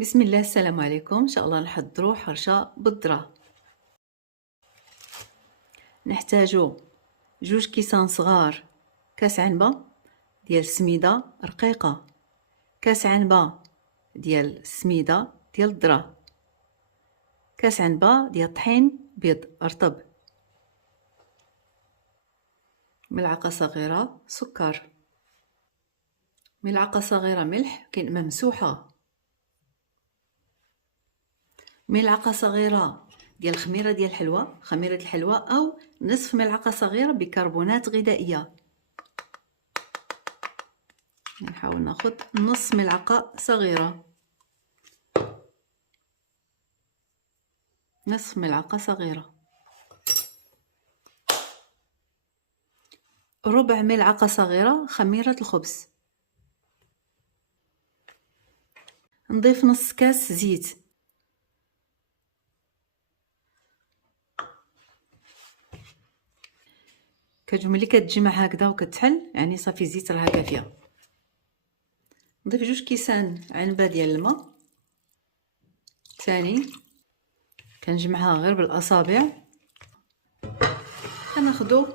بسم الله، السلام عليكم. ان شاء الله نحضروا حرشه بالذره. نحتاجو 2 كيسان صغار، كاس عنبه ديال السميده رقيقه، كاس عنبه ديال السميده ديال الذره، كاس عنبه ديال الطحين بيض رطب، ملعقه صغيره سكر، ملعقه صغيره ملح ممسوحه، ملعقه صغيره ديال خميره ديال الحلوى، خميره الحلوى، او نصف ملعقه صغيره بيكربونات غذائيه. نحاول ناخذ نص ملعقه صغيره، نصف ملعقه صغيره، ربع ملعقه صغيره خميره الخبز. نضيف نص كاس زيت، ملي كتجمع هكذا وكتحل يعني صافي زيت راه كافيه. نضيف 2 كيسان عنبه ديال الماء ثاني، كنجمعها غير بالاصابع. كناخذوا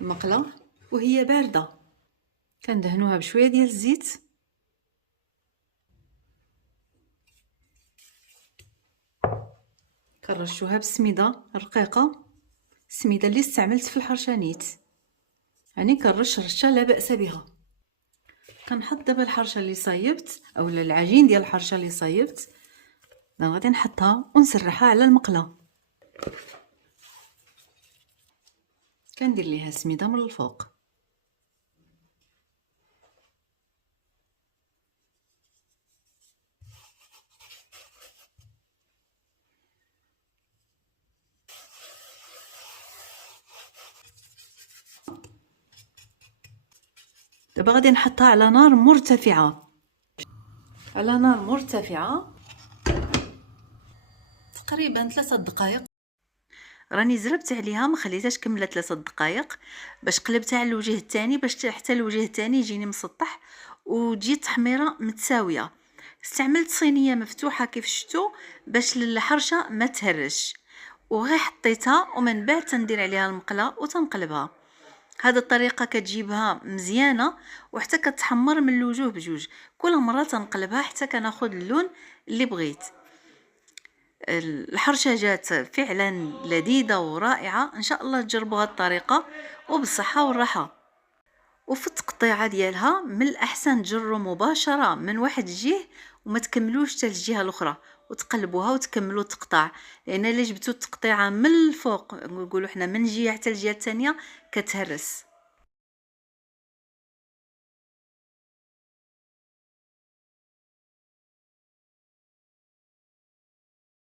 المقله وهي بارده، كندهنوها بشويه ديال الزيت، كنرشوها بالسميده الرقيقه، السميده اللي استعملت في الحرشانيت، يعني كنرش رشه لا باس بها. كنحط دابا الحرشه اللي صايبت اولا العجين ديال الحرشه اللي صايبت، غادي نحطها ونسرحها على المقله. كندير ليها سميده من الفوق. دابا غادي نحطها على نار مرتفعه، على نار مرتفعه تقريبا 3 دقائق. راني زربت عليها ما خليتهاش كمله 3 دقائق باش قلبتها على الوجه الثاني، باش حتى الوجه الثاني يجيني مسطح وتجي التحميره متساويه. استعملت صينيه مفتوحه كيف شفتوا باش الحرشه ما تهرش، وغير حطيتها ومن بعد تندير عليها المقله وتنقلبها. هذه الطريقه كتجيبها مزيانه وحتى كتحمر من الوجوه بجوج، كل مره تنقلبها حتى كناخذ اللون اللي بغيت. الحرشه جات فعلا لذيذه ورائعه، ان شاء الله تجربوا هذه الطريقه وبالصحه والراحه. وفي التقطيعه ديالها من الاحسن تجروا مباشره من واحد الجهه وما تكملوش حتى الجهه الاخرى وتقلبوها وتكملوا التقطاع، لان الا جبتوا التقطيعه من الفوق نقولوا حنا من جهه حتى الجهه الثانيه كتهرس.